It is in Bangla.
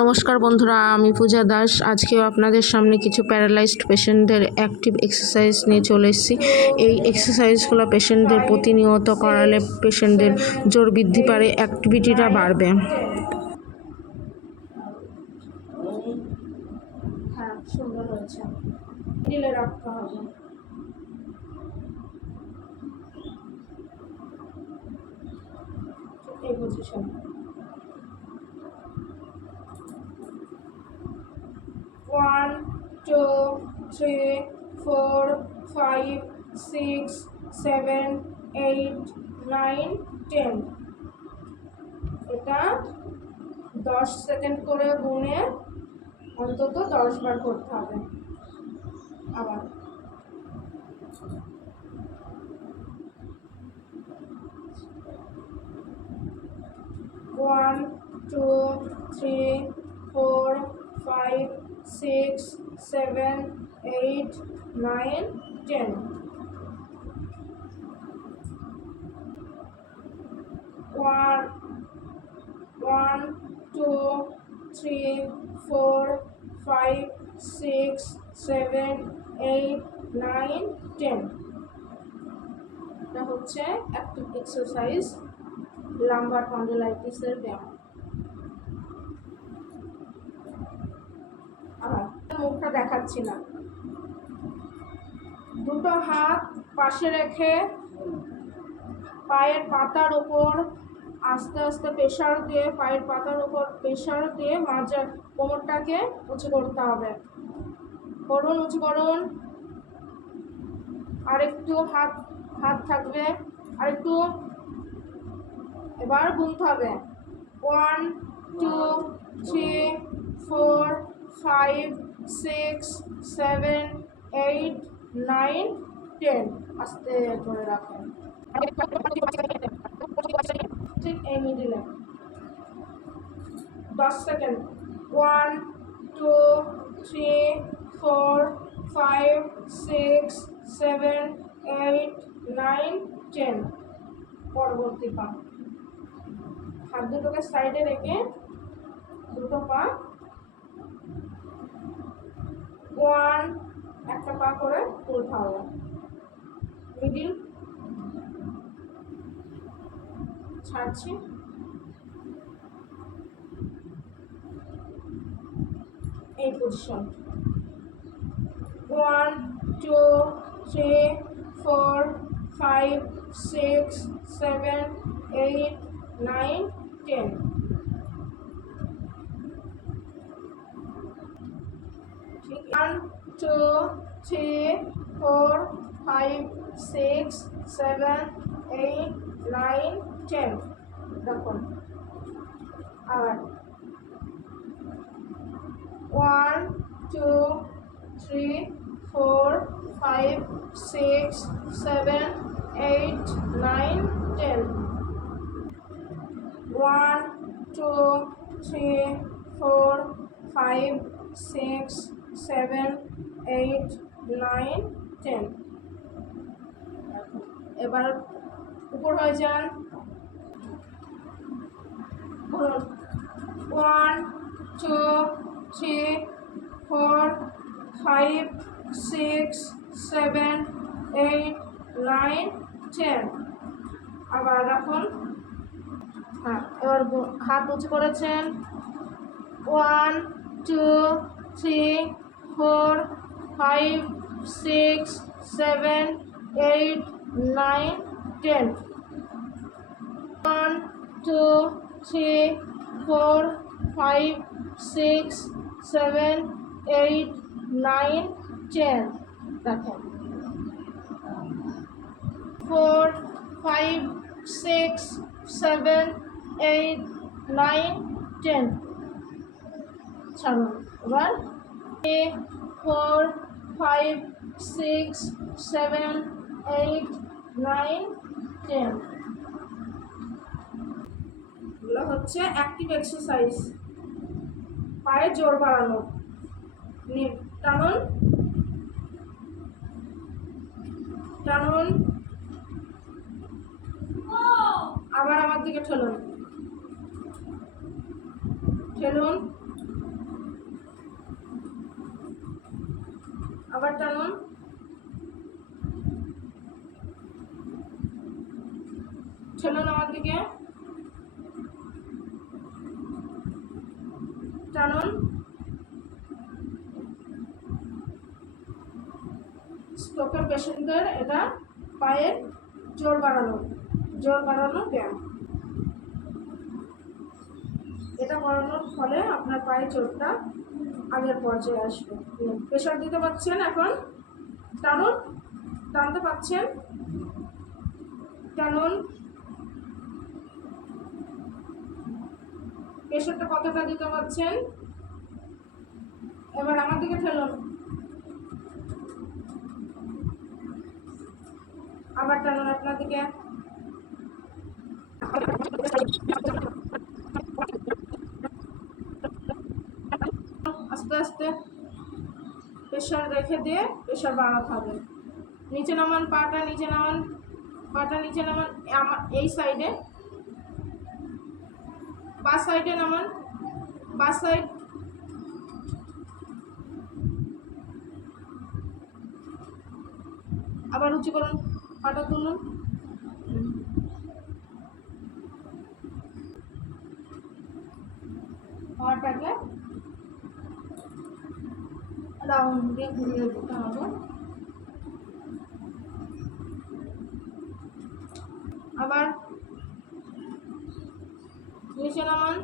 নমস্কার বন্ধুরা, আমি পূজা দাস। আজকেও আপনাদের সামনে কিছু প্যারালাইজড পেশেন্টদের অ্যাক্টিভ এক্সারসাইজ নিয়ে চলে এসেছি। এই এক্সারসাইজগুলো পেশেন্টদের প্রতিনিয়ত করালে পেশেন্টদের জোর বৃদ্ধি পাবে, অ্যাক্টিভিটিটা বাড়বে। হ্যাঁ, সুন্দর হয়েছে। মিডিলে রাখতে হবে। এই পজিশন। 1 2 3 4 5 6 7 8 9 10। এটা 10 সেকেন্ড করে গুনে অন্তত 10 বার করতে হবে। আবার 1 2 3 4 5 6 7 8 9 10। 1 2 3 4 5 6 7 8 9 10। এটা হচ্ছে অ্যাক্টিভ এক্সারসাইজ লাম্বার স্পন্ডিলাইটিসের ব্যায়াম। মুখটা দেখাচ্ছি না। দুটো হাত পাশে রেখে পায়ের পাতার উপর আস্তে আস্তে প্রেসার দিয়ে, পায়ের পাতার উপর প্রেসার দিয়ে মাজা কোমরটাকে উঁচু করতে হবে। করুন, উঁচু করুন। আরেকটু হাত হাত থাকবে, আরেকটু। এবার গুনতে হবে 1 2 3 4 5 6 7 8 9 10। আস্তে করে রাখুন। ঠিক এই মিডিলে 10 সেকেন্ড। 1 2 3 4 5 6 7 8 9 10। পরবর্তী পা, হাত দুটোকে সাইডে রেখে দুটো পা 1 একটা পা করে তুলতে হবে। মিডিল ছাড়ছি। এই পজিশন 1 2 3 4 5 6 7 8 9 10। ঠিক 1 2 3 4 5 6 7 8 9 10। দেখুন আবার 1 2 3 4 5 6 7 8 9 10। 1 2 3 4 5 6 7 8 9 10। এবার উপর হয়ে যান। 1 2 3 4 5 6 7 8 9 10। আবার রাখুন। হ্যাঁ, এবার হাত উঁচু করেছেন। 1 2 3 4 5 6 7 8 9 10। 1 2 3 4 5 6 7 8 9 10। দেখেন 4 5 6 7 8 9 10। ছাড়ুন। এবার 4 5 6 7 8 9 10। এগুলো হচ্ছে অ্যাক্টিভ এক্সারসাইজ, পায়ে জোর বাড়ানো। টানুন টানুন, আবার আমার দিকে ঠেলুন। ঠেলুন, আবার টানুন, ঠেলুন আমার দিকে, টানুন। স্ট্রোকের পেশেন্টদের এটা পায়ের জোর বাড়ানো ব্যায়াম। এটা করানোর ফলে আপনার পায়ের জোরটা আগের পর্যায়ে আসবে। প্রেশার দিতে পারছেন, এখন টানুন, টানতে পারছেন, টানুন। প্রেশারটা কতটা দিতে পারছেন, এবার আমার দিকে ঠেলুন, আবার টানুন আপনার দিকে। আস্তে আস্তে প্রেশার রেখে দিয়ে প্রেশার বাড়াতে হবে। নিচে নামান, পাটা নিচে নামান, পাটা নিচে নামান, এই সাইডে, বাঁ সাইডে নামান, বাঁ সাইড, আবার উঁচু করুন, পাটা তুলুন, পাটাকে রাউন্ড দিয়ে ঘুরিয়ে দিতে হবে। আবার নিচে নামান,